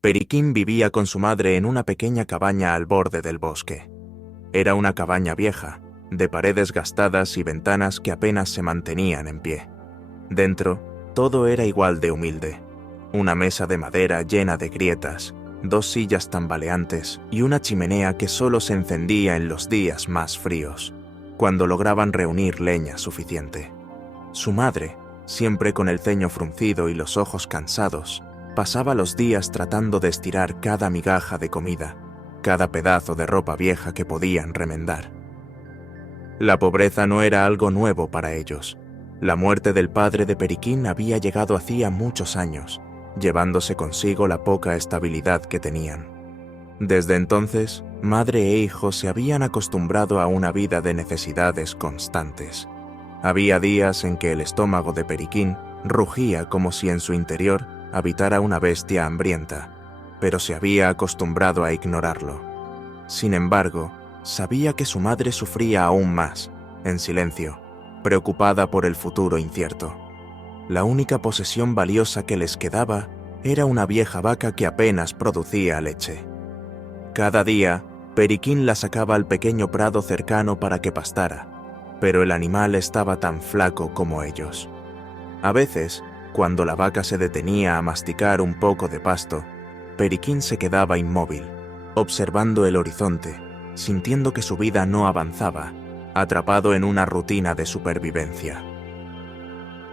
Periquín vivía con su madre en una pequeña cabaña al borde del bosque. Era una cabaña vieja, de paredes gastadas y ventanas que apenas se mantenían en pie. Dentro, todo era igual de humilde. Una mesa de madera llena de grietas, 2 sillas tambaleantes y una chimenea que solo se encendía en los días más fríos, cuando lograban reunir leña suficiente. Su madre, siempre con el ceño fruncido y los ojos cansados, pasaba los días tratando de estirar cada migaja de comida, cada pedazo de ropa vieja que podían remendar. La pobreza no era algo nuevo para ellos. La muerte del padre de Periquín había llegado hacía muchos años, llevándose consigo la poca estabilidad que tenían. Desde entonces, madre e hijo se habían acostumbrado a una vida de necesidades constantes. Había días en que el estómago de Periquín rugía como si en su interior habitara una bestia hambrienta, pero se había acostumbrado a ignorarlo. Sin embargo, sabía que su madre sufría aún más, en silencio, preocupada por el futuro incierto. La única posesión valiosa que les quedaba era una vieja vaca que apenas producía leche. Cada día, Periquín la sacaba al pequeño prado cercano para que pastara, pero el animal estaba tan flaco como ellos. A veces, cuando la vaca se detenía a masticar un poco de pasto, Periquín se quedaba inmóvil, observando el horizonte, sintiendo que su vida no avanzaba, atrapado en una rutina de supervivencia.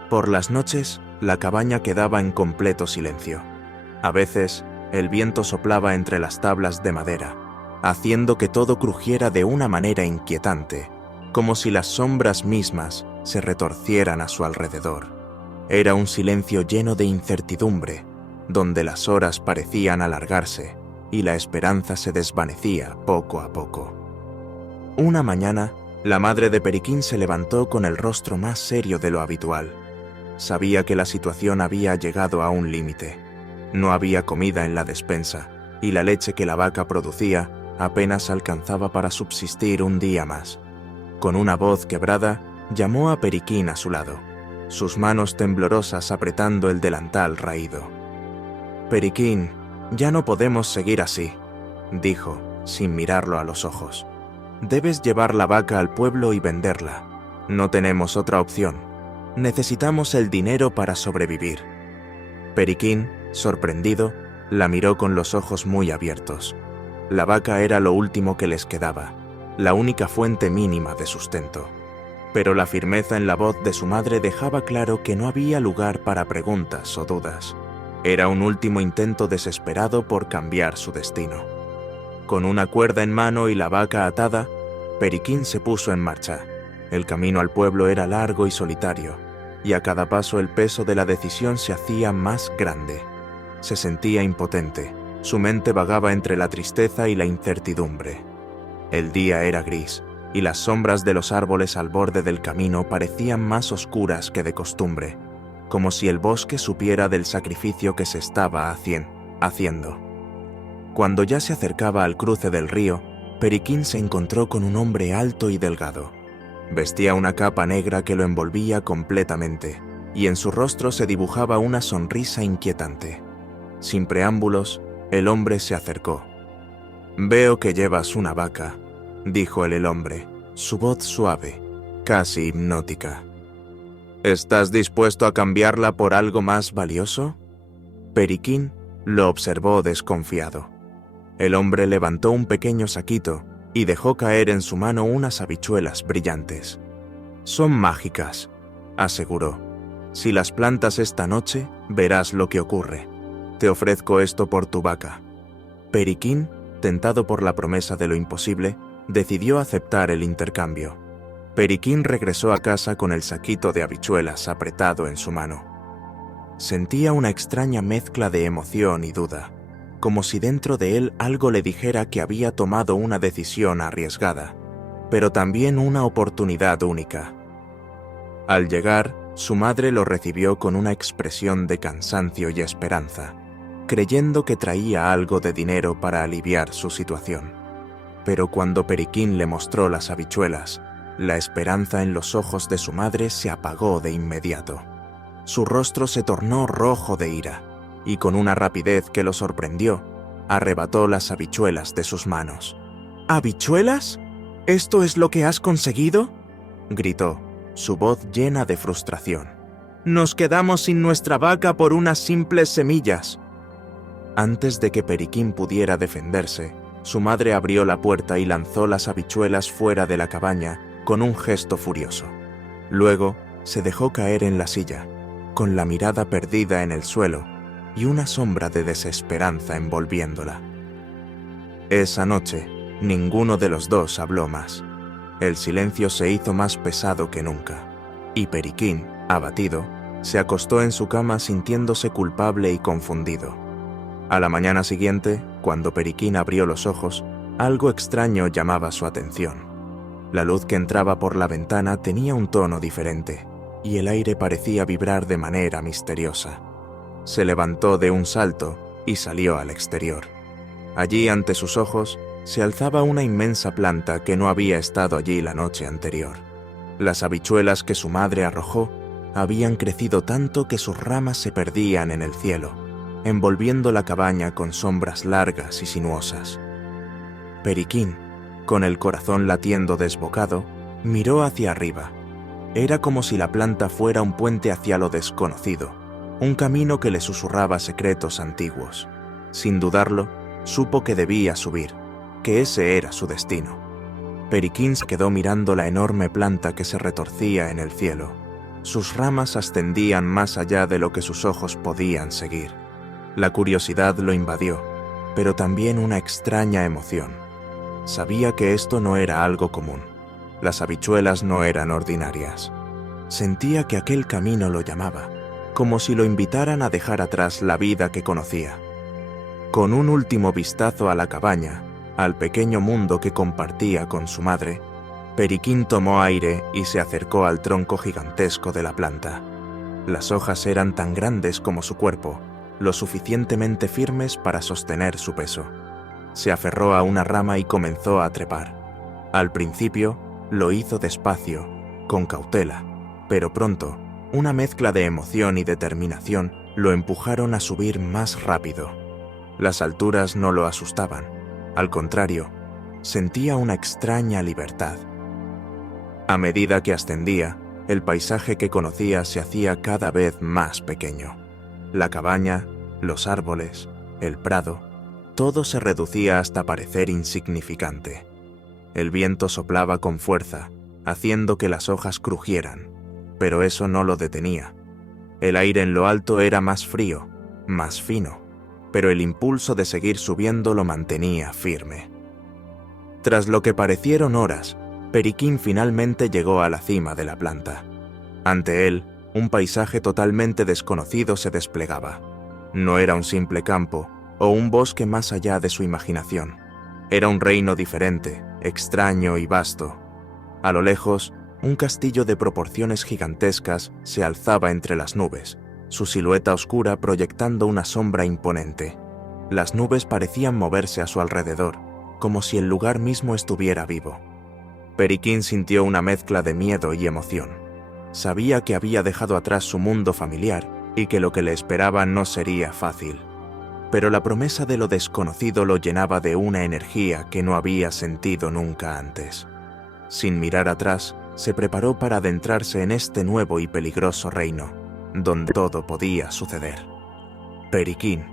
Por las noches, la cabaña quedaba en completo silencio. A veces, el viento soplaba entre las tablas de madera, haciendo que todo crujiera de una manera inquietante, como si las sombras mismas se retorcieran a su alrededor. Era un silencio lleno de incertidumbre, donde las horas parecían alargarse y la esperanza se desvanecía poco a poco. Una mañana, la madre de Periquín se levantó con el rostro más serio de lo habitual. Sabía que la situación había llegado a un límite. No había comida en la despensa, y la leche que la vaca producía apenas alcanzaba para subsistir un día más. Con una voz quebrada, llamó a Periquín a su lado, sus manos temblorosas apretando el delantal raído. «Periquín, ya no podemos seguir así», dijo, sin mirarlo a los ojos. «Debes llevar la vaca al pueblo y venderla. No tenemos otra opción. Necesitamos el dinero para sobrevivir». Periquín, sorprendido, la miró con los ojos muy abiertos. La vaca era lo último que les quedaba, la única fuente mínima de sustento. Pero la firmeza en la voz de su madre dejaba claro que no había lugar para preguntas o dudas. Era un último intento desesperado por cambiar su destino. Con una cuerda en mano y la vaca atada, Periquín se puso en marcha. El camino al pueblo era largo y solitario, y a cada paso el peso de la decisión se hacía más grande. Se sentía impotente, su mente vagaba entre la tristeza y la incertidumbre. El día era gris, y las sombras de los árboles al borde del camino parecían más oscuras que de costumbre, como si el bosque supiera del sacrificio que se estaba haciendo. Cuando ya se acercaba al cruce del río, Periquín se encontró con un hombre alto y delgado. Vestía una capa negra que lo envolvía completamente, y en su rostro se dibujaba una sonrisa inquietante. Sin preámbulos, el hombre se acercó. «Veo que llevas una vaca», dijo el hombre, su voz suave, casi hipnótica. «¿Estás dispuesto a cambiarla por algo más valioso?» Periquín lo observó desconfiado. El hombre levantó un pequeño saquito y dejó caer en su mano unas habichuelas brillantes. «Son mágicas», aseguró. «Si las plantas esta noche, verás lo que ocurre. Te ofrezco esto por tu vaca». Periquín, tentado por la promesa de lo imposible, decidió aceptar el intercambio. Periquín regresó a casa con el saquito de habichuelas apretado en su mano. Sentía una extraña mezcla de emoción y duda, como si dentro de él algo le dijera que había tomado una decisión arriesgada, pero también una oportunidad única. Al llegar, su madre lo recibió con una expresión de cansancio y esperanza, creyendo que traía algo de dinero para aliviar su situación. Pero cuando Periquín le mostró las habichuelas, la esperanza en los ojos de su madre se apagó de inmediato. Su rostro se tornó rojo de ira, y con una rapidez que lo sorprendió, arrebató las habichuelas de sus manos. ¿Habichuelas? ¿Esto es lo que has conseguido?, gritó, su voz llena de frustración. Nos quedamos sin nuestra vaca por unas simples semillas. Antes de que Periquín pudiera defenderse, su madre abrió la puerta y lanzó las habichuelas fuera de la cabaña con un gesto furioso. Luego se dejó caer en la silla, con la mirada perdida en el suelo y una sombra de desesperanza envolviéndola. Esa noche, ninguno de los dos habló más. El silencio se hizo más pesado que nunca, y Periquín, abatido, se acostó en su cama sintiéndose culpable y confundido. A la mañana siguiente, cuando Periquín abrió los ojos, algo extraño llamaba su atención. La luz que entraba por la ventana tenía un tono diferente, y el aire parecía vibrar de manera misteriosa. Se levantó de un salto y salió al exterior. Allí, ante sus ojos, se alzaba una inmensa planta que no había estado allí la noche anterior. Las habichuelas que su madre arrojó habían crecido tanto que sus ramas se perdían en el cielo, envolviendo la cabaña con sombras largas y sinuosas. Periquín, con el corazón latiendo desbocado, miró hacia arriba. Era como si la planta fuera un puente hacia lo desconocido, un camino que le susurraba secretos antiguos. Sin dudarlo, supo que debía subir, que ese era su destino. Periquín se quedó mirando la enorme planta que se retorcía en el cielo. Sus ramas ascendían más allá de lo que sus ojos podían seguir. La curiosidad lo invadió, pero también una extraña emoción. Sabía que esto no era algo común. Las habichuelas no eran ordinarias. Sentía que aquel camino lo llamaba, como si lo invitaran a dejar atrás la vida que conocía. Con un último vistazo a la cabaña, al pequeño mundo que compartía con su madre, Periquín tomó aire y se acercó al tronco gigantesco de la planta. Las hojas eran tan grandes como su cuerpo, lo suficientemente firmes para sostener su peso. Se aferró a una rama y comenzó a trepar. Al principio, lo hizo despacio, con cautela, pero pronto, una mezcla de emoción y determinación lo empujaron a subir más rápido. Las alturas no lo asustaban. Al contrario, sentía una extraña libertad. A medida que ascendía, el paisaje que conocía se hacía cada vez más pequeño. La cabaña, los árboles, el prado, todo se reducía hasta parecer insignificante. El viento soplaba con fuerza, haciendo que las hojas crujieran, pero eso no lo detenía. El aire en lo alto era más frío, más fino, pero el impulso de seguir subiendo lo mantenía firme. Tras lo que parecieron horas, Periquín finalmente llegó a la cima de la planta. Ante él, un paisaje totalmente desconocido se desplegaba. No era un simple campo o un bosque más allá de su imaginación. Era un reino diferente, extraño y vasto. A lo lejos, un castillo de proporciones gigantescas se alzaba entre las nubes, su silueta oscura proyectando una sombra imponente. Las nubes parecían moverse a su alrededor, como si el lugar mismo estuviera vivo. Periquín sintió una mezcla de miedo y emoción. Sabía que había dejado atrás su mundo familiar y que lo que le esperaba no sería fácil. Pero la promesa de lo desconocido lo llenaba de una energía que no había sentido nunca antes. Sin mirar atrás, se preparó para adentrarse en este nuevo y peligroso reino, donde todo podía suceder. Periquín,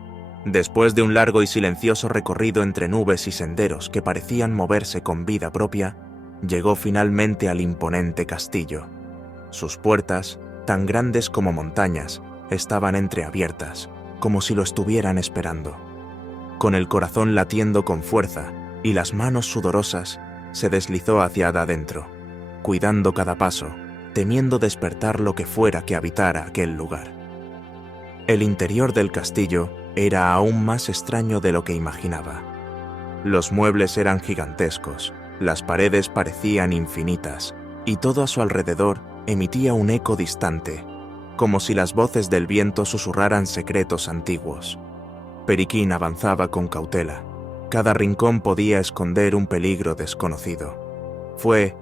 después de un largo y silencioso recorrido entre nubes y senderos que parecían moverse con vida propia, llegó finalmente al imponente castillo. Sus puertas, tan grandes como montañas, estaban entreabiertas, como si lo estuvieran esperando. Con el corazón latiendo con fuerza y las manos sudorosas, se deslizó hacia adentro, cuidando cada paso, temiendo despertar lo que fuera que habitara aquel lugar. El interior del castillo era aún más extraño de lo que imaginaba. Los muebles eran gigantescos, las paredes parecían infinitas, y todo a su alrededor emitía un eco distante, como si las voces del viento susurraran secretos antiguos. Periquín avanzaba con cautela. Cada rincón podía esconder un peligro desconocido. Fue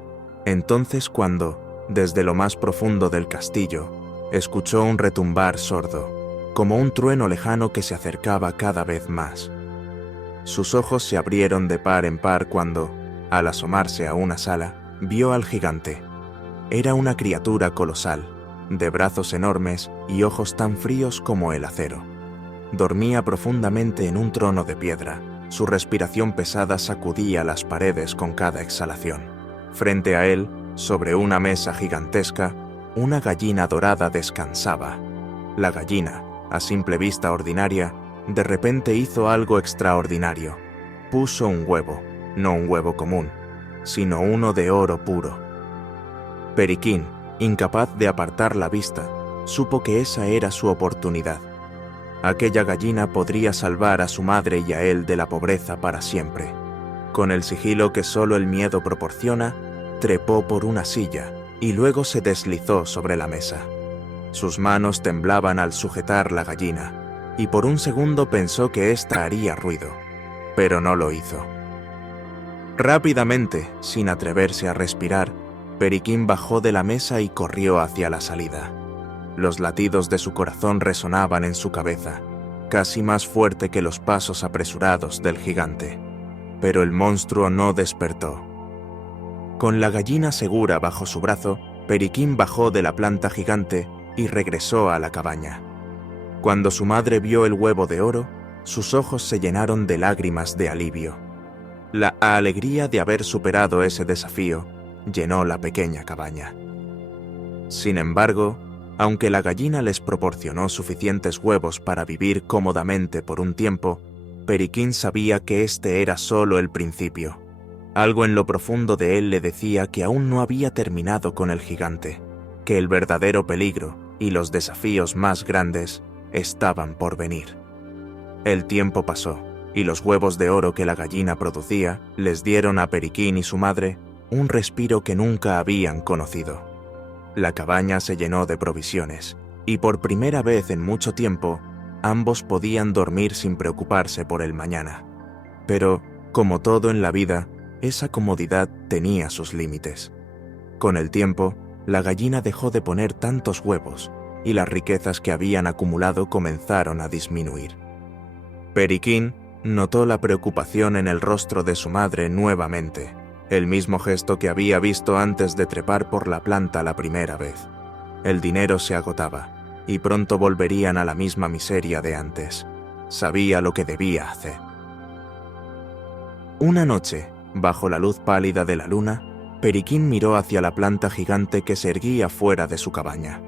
entonces cuando, desde lo más profundo del castillo, escuchó un retumbar sordo. como un trueno lejano que se acercaba cada vez más. Sus ojos se abrieron de par en par cuando, al asomarse a una sala, vio al gigante. Era una criatura colosal, de brazos enormes y ojos tan fríos como el acero. Dormía profundamente en un trono de piedra. Su respiración pesada sacudía las paredes con cada exhalación. Frente a él, sobre una mesa gigantesca, una gallina dorada descansaba. La gallina, a simple vista ordinaria, de repente hizo algo extraordinario. Puso un huevo, no un huevo común, sino uno de oro puro. Periquín, incapaz de apartar la vista, supo que esa era su oportunidad. Aquella gallina podría salvar a su madre y a él de la pobreza para siempre. Con el sigilo que solo el miedo proporciona, trepó por una silla y luego se deslizó sobre la mesa. Sus manos temblaban al sujetar la gallina, y por un segundo pensó que ésta haría ruido, pero no lo hizo. Rápidamente, sin atreverse a respirar, Periquín bajó de la mesa y corrió hacia la salida. Los latidos de su corazón resonaban en su cabeza, casi más fuerte que los pasos apresurados del gigante. Pero el monstruo no despertó. Con la gallina segura bajo su brazo, Periquín bajó de la planta gigante y regresó a la cabaña. Cuando su madre vio el huevo de oro, sus ojos se llenaron de lágrimas de alivio. La alegría de haber superado ese desafío llenó la pequeña cabaña. Sin embargo, aunque la gallina les proporcionó suficientes huevos para vivir cómodamente por un tiempo, Periquín sabía que este era solo el principio. Algo en lo profundo de él le decía que aún no había terminado con el gigante, que el verdadero peligro y los desafíos más grandes estaban por venir. El tiempo pasó, y los huevos de oro que la gallina producía les dieron a Periquín y su madre un respiro que nunca habían conocido. La cabaña se llenó de provisiones, y por primera vez en mucho tiempo, ambos podían dormir sin preocuparse por el mañana. Pero, como todo en la vida, esa comodidad tenía sus límites. Con el tiempo, la gallina dejó de poner tantos huevos, y las riquezas que habían acumulado comenzaron a disminuir. Periquín notó la preocupación en el rostro de su madre nuevamente, el mismo gesto que había visto antes de trepar por la planta la primera vez. El dinero se agotaba, y pronto volverían a la misma miseria de antes. Sabía lo que debía hacer. Una noche, bajo la luz pálida de la luna, Periquín miró hacia la planta gigante que se erguía fuera de su cabaña.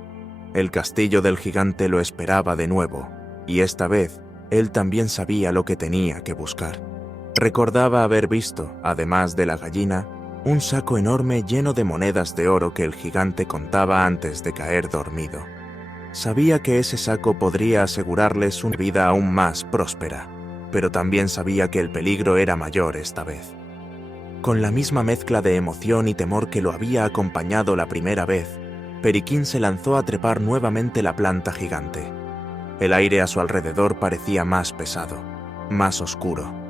El castillo del gigante lo esperaba de nuevo, y esta vez él también sabía lo que tenía que buscar. Recordaba haber visto, además de la gallina, un saco enorme lleno de monedas de oro que el gigante contaba antes de caer dormido. Sabía que ese saco podría asegurarles una vida aún más próspera, pero también sabía que el peligro era mayor esta vez. Con la misma mezcla de emoción y temor que lo había acompañado la primera vez, Periquín se lanzó a trepar nuevamente la planta gigante. El aire a su alrededor parecía más pesado, más oscuro.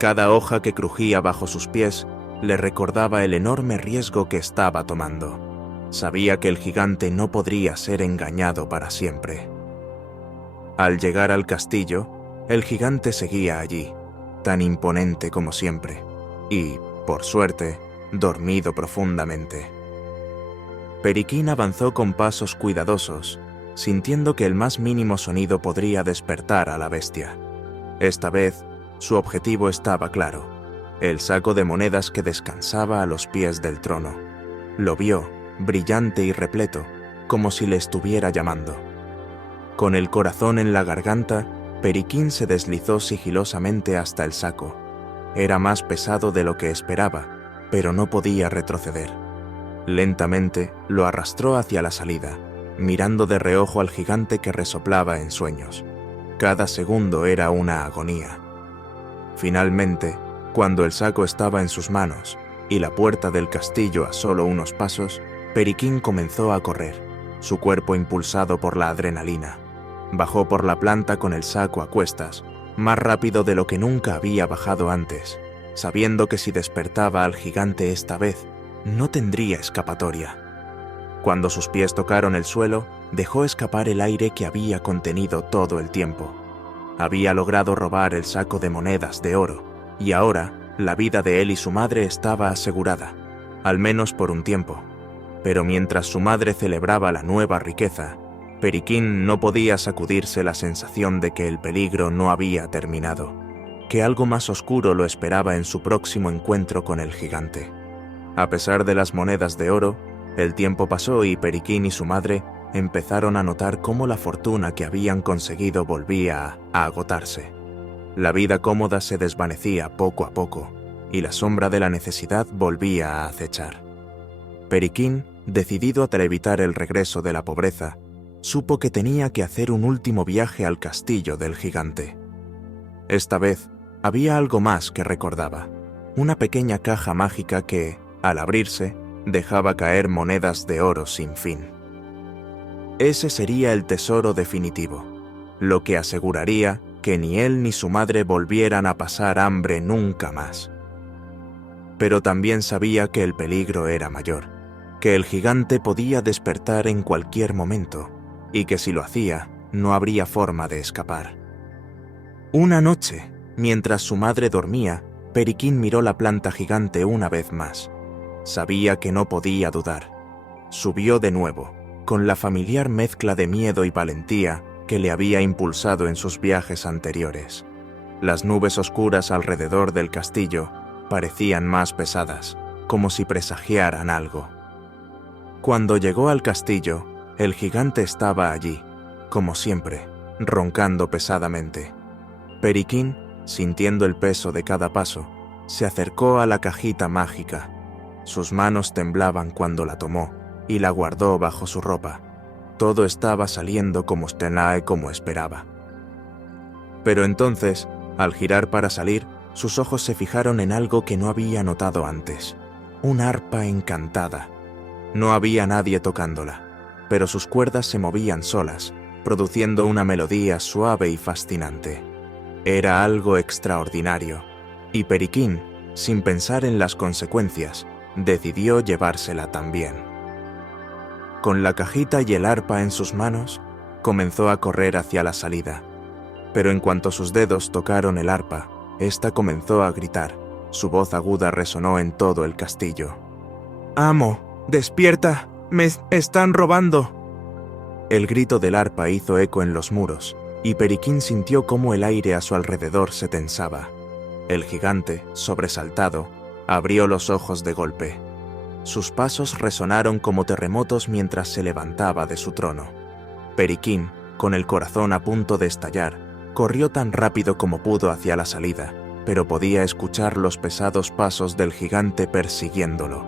Cada hoja que crujía bajo sus pies le recordaba el enorme riesgo que estaba tomando. Sabía que el gigante no podría ser engañado para siempre. Al llegar al castillo, el gigante seguía allí, tan imponente como siempre, y, por suerte, dormido profundamente. Periquín avanzó con pasos cuidadosos, sintiendo que el más mínimo sonido podría despertar a la bestia. Esta vez, su objetivo estaba claro, el saco de monedas que descansaba a los pies del trono. Lo vio, brillante y repleto, como si le estuviera llamando. Con el corazón en la garganta, Periquín se deslizó sigilosamente hasta el saco. Era más pesado de lo que esperaba, pero no podía retroceder. Lentamente lo arrastró hacia la salida, mirando de reojo al gigante que resoplaba en sueños. Cada segundo era una agonía. Finalmente, cuando el saco estaba en sus manos y la puerta del castillo a solo unos pasos, Periquín comenzó a correr, su cuerpo impulsado por la adrenalina. Bajó por la planta con el saco a cuestas, más rápido de lo que nunca había bajado antes, sabiendo que si despertaba al gigante esta vez, no tendría escapatoria. Cuando sus pies tocaron el suelo, dejó escapar el aire que había contenido todo el tiempo. Había logrado robar el saco de monedas de oro, y ahora la vida de él y su madre estaba asegurada, al menos por un tiempo. Pero mientras su madre celebraba la nueva riqueza, Periquín no podía sacudirse la sensación de que el peligro no había terminado, que algo más oscuro lo esperaba en su próximo encuentro con el gigante. A pesar de las monedas de oro, el tiempo pasó y Periquín y su madre empezaron a notar cómo la fortuna que habían conseguido volvía a agotarse. La vida cómoda se desvanecía poco a poco, y la sombra de la necesidad volvía a acechar. Periquín, decidido a evitar el regreso de la pobreza, supo que tenía que hacer un último viaje al castillo del gigante. Esta vez, había algo más que recordaba, una pequeña caja mágica que, al abrirse, dejaba caer monedas de oro sin fin. Ese sería el tesoro definitivo, lo que aseguraría que ni él ni su madre volvieran a pasar hambre nunca más. Pero también sabía que el peligro era mayor, que el gigante podía despertar en cualquier momento, y que si lo hacía, no habría forma de escapar. Una noche, mientras su madre dormía, Periquín miró la planta gigante una vez más. Sabía que no podía dudar. Subió de nuevo, con la familiar mezcla de miedo y valentía que le había impulsado en sus viajes anteriores. Las nubes oscuras alrededor del castillo parecían más pesadas, como si presagiaran algo. Cuando llegó al castillo, el gigante estaba allí, como siempre, roncando pesadamente. Periquín, sintiendo el peso de cada paso, se acercó a la cajita mágica. Sus manos temblaban cuando la tomó y la guardó bajo su ropa. Todo estaba saliendo como esperaba. Pero entonces, al girar para salir, sus ojos se fijaron en algo que no había notado antes. Un arpa encantada. No había nadie tocándola, pero sus cuerdas se movían solas, produciendo una melodía suave y fascinante. Era algo extraordinario, y Periquín, sin pensar en las consecuencias, decidió llevársela también. Con la cajita y el arpa en sus manos, comenzó a correr hacia la salida. Pero en cuanto sus dedos tocaron el arpa, ésta comenzó a gritar. Su voz aguda resonó en todo el castillo. «¡Amo! ¡Despierta! ¡Me están robando!». El grito del arpa hizo eco en los muros, y Periquín sintió cómo el aire a su alrededor se tensaba. El gigante, sobresaltado, abrió los ojos de golpe. Sus pasos resonaron como terremotos mientras se levantaba de su trono. Periquín, con el corazón a punto de estallar, corrió tan rápido como pudo hacia la salida, pero podía escuchar los pesados pasos del gigante persiguiéndolo,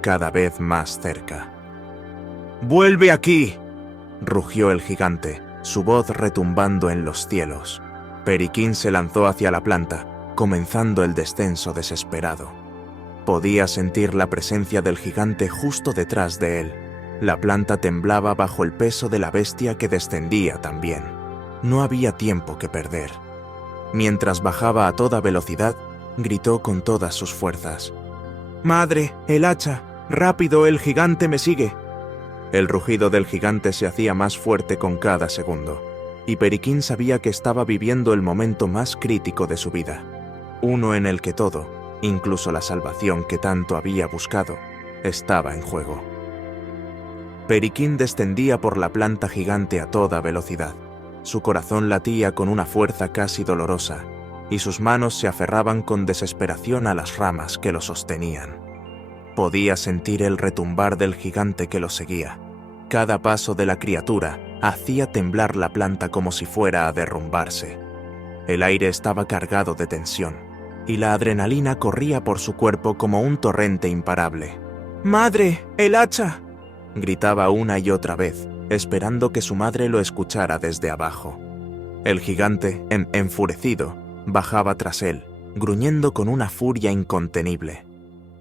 cada vez más cerca. «¡Vuelve aquí!», rugió el gigante, su voz retumbando en los cielos. Periquín se lanzó hacia la planta, comenzando el descenso desesperado. Podía sentir la presencia del gigante justo detrás de él. La planta temblaba bajo el peso de la bestia que descendía también. No había tiempo que perder. Mientras bajaba a toda velocidad, gritó con todas sus fuerzas. «¡Madre, el hacha! ¡Rápido, el gigante me sigue!». El rugido del gigante se hacía más fuerte con cada segundo, y Periquín sabía que estaba viviendo el momento más crítico de su vida. Uno en el que todo, incluso la salvación que tanto había buscado, estaba en juego. Periquín descendía por la planta gigante a toda velocidad. Su corazón latía con una fuerza casi dolorosa, y sus manos se aferraban con desesperación a las ramas que lo sostenían. Podía sentir el retumbar del gigante que lo seguía. Cada paso de la criatura hacía temblar la planta como si fuera a derrumbarse. El aire estaba cargado de tensión, y la adrenalina corría por su cuerpo como un torrente imparable. «¡Madre, el hacha!», gritaba una y otra vez, esperando que su madre lo escuchara desde abajo. El gigante, enfurecido, bajaba tras él, gruñendo con una furia incontenible.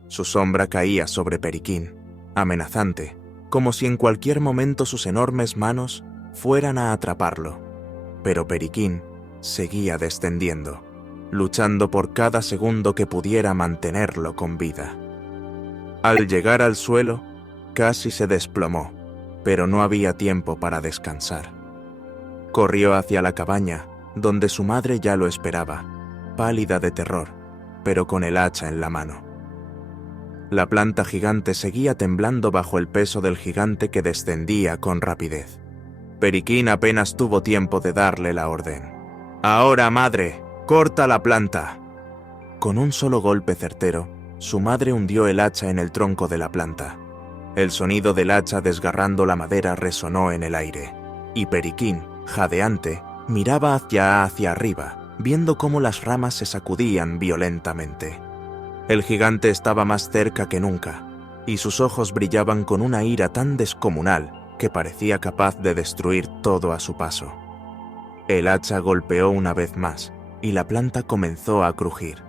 Su sombra caía sobre Periquín, amenazante, como si en cualquier momento sus enormes manos fueran a atraparlo. Pero Periquín seguía descendiendo, luchando por cada segundo que pudiera mantenerlo con vida. Al llegar al suelo, casi se desplomó. pero no había tiempo para descansar. Corrió hacia la cabaña, donde su madre ya lo esperaba, pálida de terror, pero con el hacha en la mano. La planta gigante seguía temblando bajo el peso del gigante que descendía con rapidez. Periquín apenas tuvo tiempo de darle la orden. «Ahora, madre, corta la planta». Con un solo golpe certero, su madre hundió el hacha en el tronco de la planta. El sonido del hacha desgarrando la madera resonó en el aire, y Periquín, jadeante, miraba hacia arriba, viendo cómo las ramas se sacudían violentamente. El gigante estaba más cerca que nunca, y sus ojos brillaban con una ira tan descomunal que parecía capaz de destruir todo a su paso. El hacha golpeó una vez más, y la planta comenzó a crujir.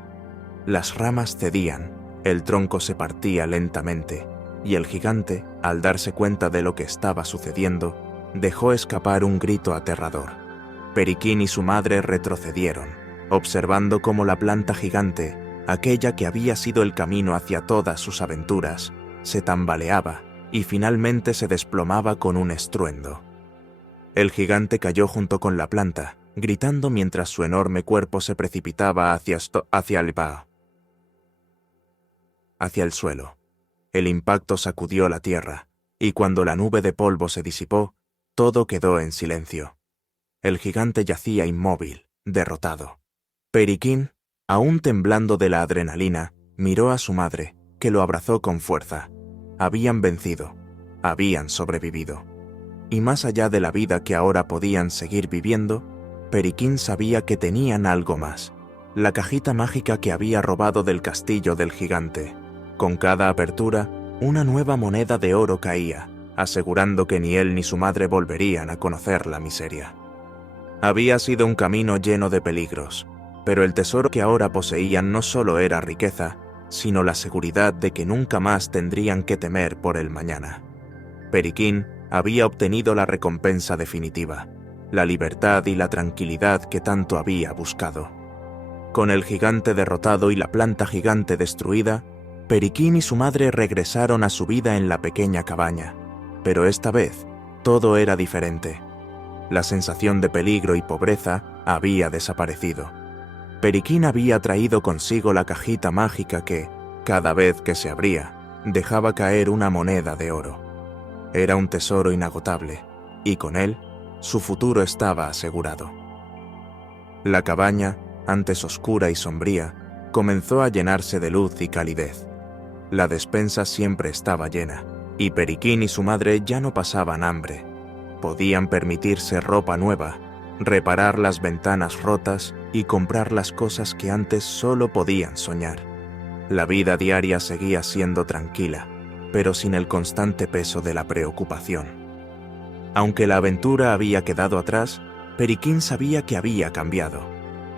Las ramas cedían, el tronco se partía lentamente, y el gigante, al darse cuenta de lo que estaba sucediendo, dejó escapar un grito aterrador. Periquín y su madre retrocedieron, observando cómo la planta gigante, aquella que había sido el camino hacia todas sus aventuras, se tambaleaba y finalmente se desplomaba con un estruendo. El gigante cayó junto con la planta, gritando mientras su enorme cuerpo se precipitaba hacia el suelo. El impacto sacudió la tierra, y cuando la nube de polvo se disipó, todo quedó en silencio. El gigante yacía inmóvil, derrotado. Periquín, aún temblando de la adrenalina, miró a su madre, que lo abrazó con fuerza. Habían vencido, habían sobrevivido. Y más allá de la vida que ahora podían seguir viviendo, Periquín sabía que tenían algo más, la cajita mágica que había robado del castillo del gigante. Con cada apertura, una nueva moneda de oro caía, asegurando que ni él ni su madre volverían a conocer la miseria. Había sido un camino lleno de peligros, pero el tesoro que ahora poseían no solo era riqueza, sino la seguridad de que nunca más tendrían que temer por el mañana. Periquín había obtenido la recompensa definitiva, la libertad y la tranquilidad que tanto había buscado. Con el gigante derrotado y la planta gigante destruida, Periquín y su madre regresaron a su vida en la pequeña cabaña, pero esta vez todo era diferente. La sensación de peligro y pobreza había desaparecido. Periquín había traído consigo la cajita mágica que, cada vez que se abría, dejaba caer una moneda de oro. Era un tesoro inagotable, y con él, su futuro estaba asegurado. La cabaña, antes oscura y sombría, comenzó a llenarse de luz y calidez. La despensa siempre estaba llena, y Periquín y su madre ya no pasaban hambre. Podían permitirse ropa nueva, reparar las ventanas rotas y comprar las cosas que antes solo podían soñar. La vida diaria seguía siendo tranquila, pero sin el constante peso de la preocupación. Aunque la aventura había quedado atrás, Periquín sabía que había cambiado.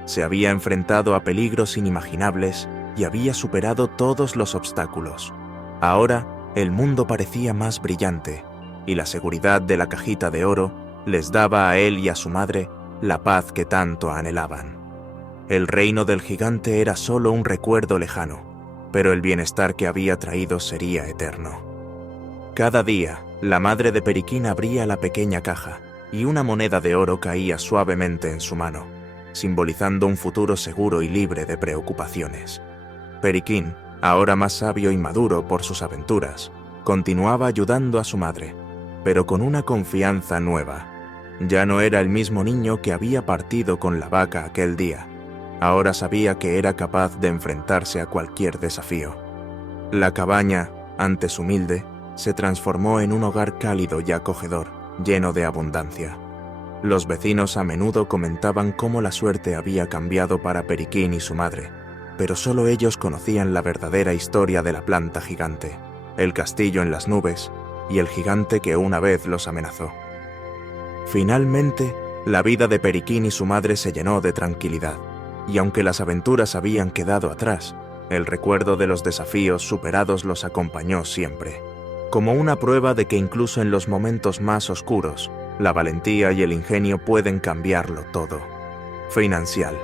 Se había enfrentado a peligros inimaginables y había superado todos los obstáculos. Ahora, el mundo parecía más brillante, y la seguridad de la cajita de oro les daba a él y a su madre la paz que tanto anhelaban. El reino del gigante era solo un recuerdo lejano, pero el bienestar que había traído sería eterno. Cada día, la madre de Periquín abría la pequeña caja, y una moneda de oro caía suavemente en su mano, simbolizando un futuro seguro y libre de preocupaciones. Periquín, ahora más sabio y maduro por sus aventuras, continuaba ayudando a su madre, pero con una confianza nueva. Ya no era el mismo niño que había partido con la vaca aquel día. Ahora sabía que era capaz de enfrentarse a cualquier desafío. La cabaña, antes humilde, se transformó en un hogar cálido y acogedor, lleno de abundancia. Los vecinos a menudo comentaban cómo la suerte había cambiado para Periquín y su madre, pero solo ellos conocían la verdadera historia de la planta gigante, el castillo en las nubes y el gigante que una vez los amenazó. Finalmente, la vida de Periquín y su madre se llenó de tranquilidad, y aunque las aventuras habían quedado atrás, el recuerdo de los desafíos superados los acompañó siempre, como una prueba de que incluso en los momentos más oscuros, la valentía y el ingenio pueden cambiarlo todo. Financial.